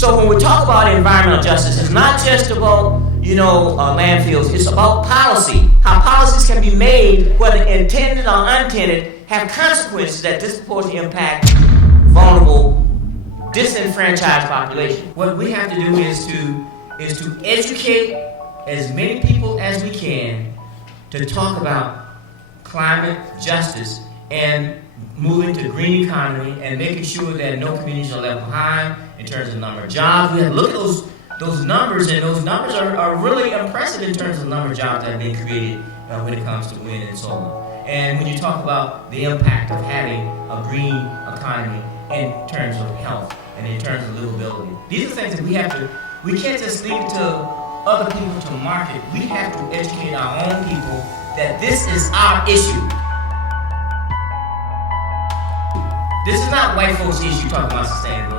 So when we talk about environmental justice, it's not just about, landfills. It's about policy. How policies can be made, whether intended or unintended, have consequences that disproportionately impact vulnerable, disenfranchised population. What we have to do is to educate as many people as we can to talk about climate justice and moving to green economy and making sure that no communities are left behind in terms of the number of jobs. We have to look at those numbers, and those numbers are really impressive in terms of the number of jobs that have been created when it comes to wind and solar. And when you talk about the impact of having a green economy in terms of health and in terms of livability, these are things that we can't just leave it to other people to market. We have to educate our own people that this is our issue. This is not white folks' issue talking about sustainability.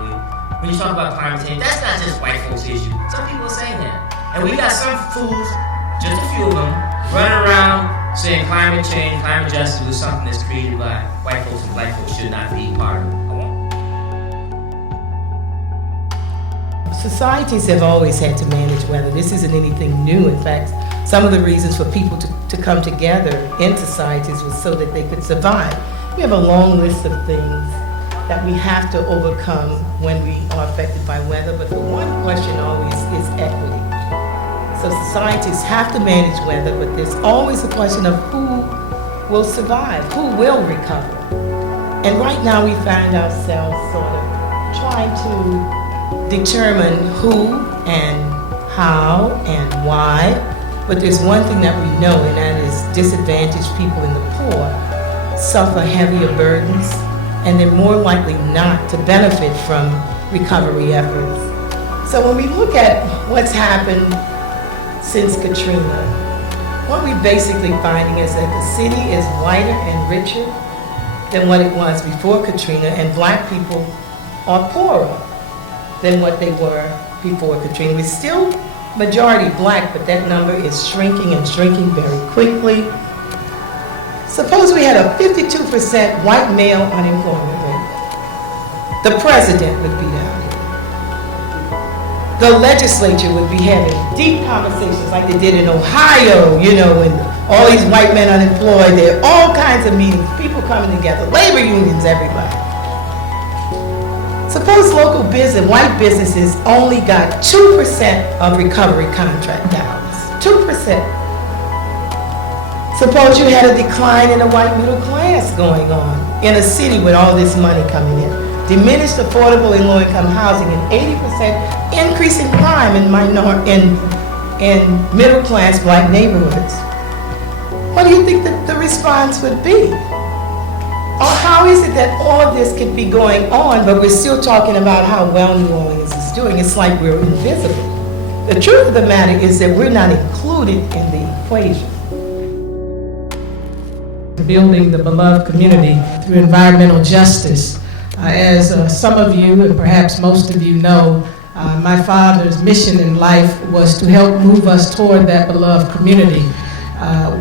When you talk about climate change, that's not just white folks' issue. Some people are saying that. And we got some fools, just a few of them, running around saying climate change, climate justice was something that's created by white folks and black folks should not be part of it. Societies have always had to manage weather. This isn't anything new. In fact, some of the reasons for people to come together in societies was so that they could survive. We have a long list of things that we have to overcome when we are affected by weather, but the one question always is equity. So societies have to manage weather, but there's always a question of who will survive, who will recover. And right now we find ourselves sort of trying to determine who and how and why, but there's one thing that we know, and that is disadvantaged people and the poor suffer heavier burdens, and they're more likely not to benefit from recovery efforts. So when we look at what's happened since Katrina, what we're basically finding is that the city is whiter and richer than what it was before Katrina, and black people are poorer than what they were before Katrina. We're still majority black, but that number is shrinking and shrinking very quickly. Suppose we had a 52% white male unemployment rate. The president would be down here. The legislature would be having deep conversations like they did in Ohio, when all these white men unemployed. There are all kinds of meetings, people coming together, labor unions, everybody. Suppose local business, white businesses only got 2% of recovery contract dollars. 2%. Suppose you had a decline in the white middle class going on in a city with all this money coming in. Diminished affordable and low-income housing, and 80% increase in crime in middle-class black neighborhoods. What do you think that the response would be? Or how is it that all of this could be going on, but we're still talking about how well New Orleans is doing? It's like we're invisible. The truth of the matter is that we're not included in the equation. Building the beloved community through environmental justice. As some of you, and perhaps most of you know, my father's mission in life was to help move us toward that beloved community,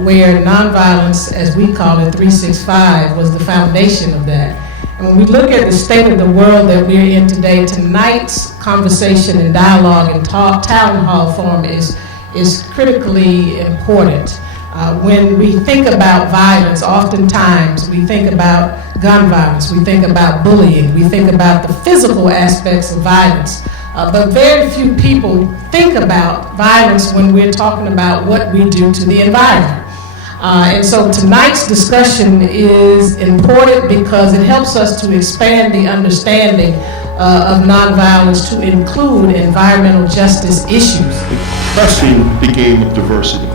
where nonviolence, as we call it, 365, was the foundation of that. And when we look at the state of the world that we're in today, tonight's conversation and dialogue and town hall forum is critically important. When we think about violence, oftentimes we think about gun violence, we think about bullying, we think about the physical aspects of violence, but very few people think about violence when we're talking about what we do to the environment. And so tonight's discussion is important because it helps us to expand the understanding of nonviolence to include environmental justice issues. Pressing the game of diversity.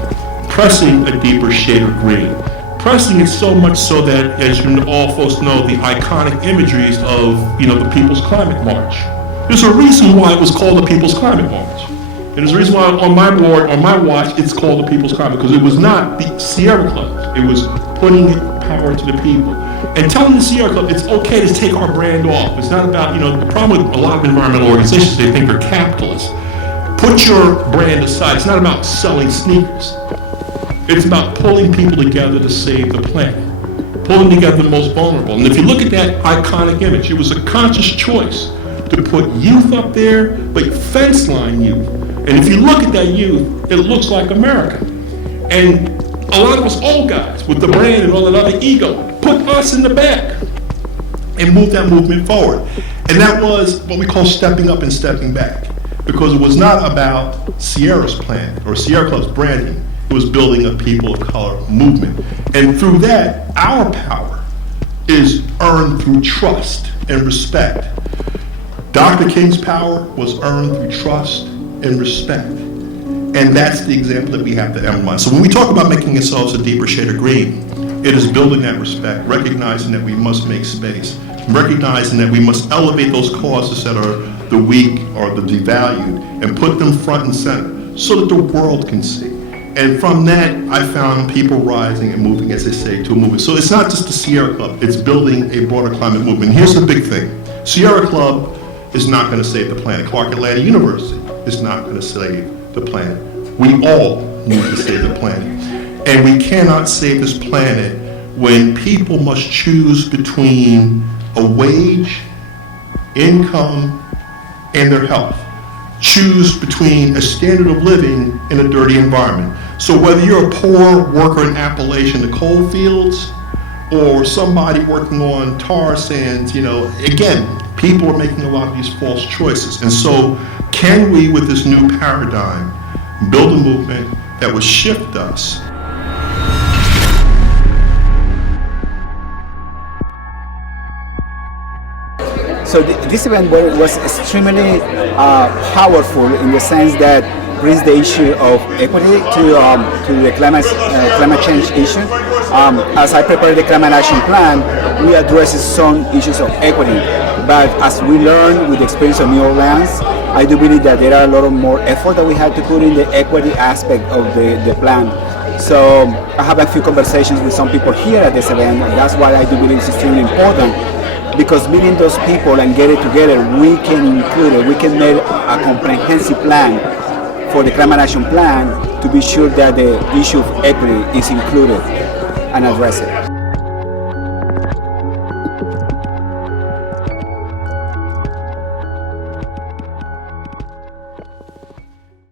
Pressing a deeper shade of green. Pressing it so much so that, as you all folks know, the iconic imageries of, the People's Climate March. There's a reason why it was called the People's Climate March. And there's a reason why on my board, on my watch, it's called the People's Climate, because it was not the Sierra Club. It was putting power to the people. And telling the Sierra Club it's okay to take our brand off. It's not about, the problem with a lot of environmental organizations, they think they're capitalists. Put your brand aside. It's not about selling sneakers. It's about pulling people together to save the planet, pulling together the most vulnerable. And if you look at that iconic image, it was a conscious choice to put youth up there, but fence line youth. And if you look at that youth, it looks like America. And a lot of us old guys with the brand and all that other ego put us in the back and move that movement forward. And that was what we call stepping up and stepping back, because it was not about Sierra's plan or Sierra Club's branding. It was building a people of color movement. And through that, our power is earned through trust and respect. Dr. King's power was earned through trust and respect. And that's the example that we have to emphasize. So when we talk about making ourselves a deeper shade of green, it is building that respect, recognizing that we must make space, recognizing that we must elevate those causes that are the weak or the devalued and put them front and center so that the world can see. And from that, I found people rising and moving, as they say, to a movement. So it's not just the Sierra Club, it's building a broader climate movement. Here's the big thing. Sierra Club is not going to save the planet. Clark Atlanta University is not going to save the planet. We all need to save the planet. And we cannot save this planet when people must choose between a wage, income, and their health. Choose between a standard of living in a dirty environment. So whether you're a poor worker in Appalachia in the coal fields or somebody working on tar sands, again, people are making a lot of these false choices. And so can we, with this new paradigm, build a movement that would shift us? So this event was extremely powerful in the sense that brings the issue of equity to the climate change issue. As I prepared the climate action plan, we addressed some issues of equity. But as we learned with the experience of New Orleans, I do believe that there are a lot of more effort that we have to put in the equity aspect of the plan. So I have a few conversations with some people here at this event, and that's why I do believe it's extremely important. Because meeting those people and get it together, we can include it, we can make a comprehensive plan for the climate action plan to be sure that the issue of equity is included and addressed.